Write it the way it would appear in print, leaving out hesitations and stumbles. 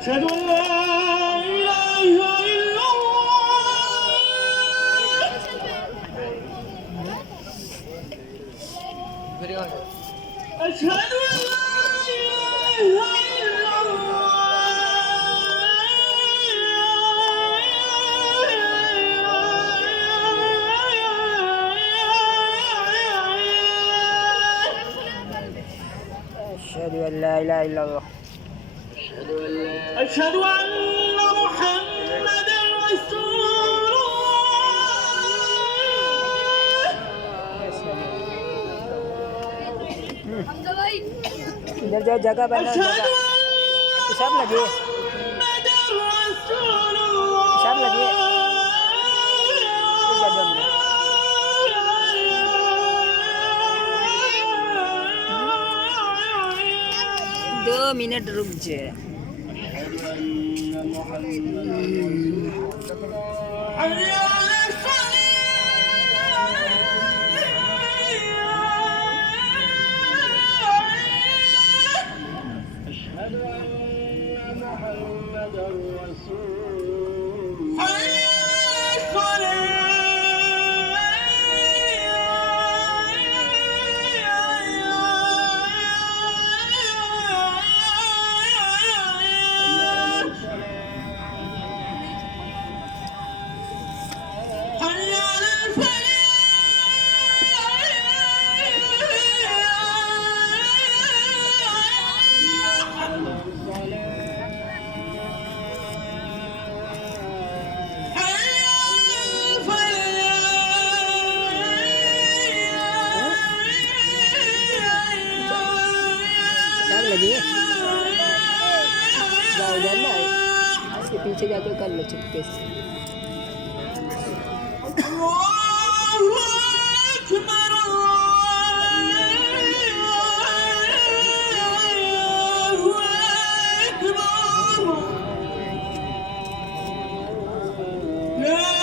أشهد أن لا إله إلا الله. أشهد أن لا إله إلا أشهد أن لا إله إلا الله. أشهد أن محمدا رسول الله. इधर जाओ, जगह बना, أشهد जगह أن पेशाब लगी, محمدا رسول الله. पेशाब लगी है। इधर जाओ अंदर। 2 मिनट रुक जाए। حي على الصلاة. أشهد أن محمدا رسول الله. حي على पेशाब लगी है। जाओ उधर ना, इसके पीछे जाके कर लो चुपके से। لا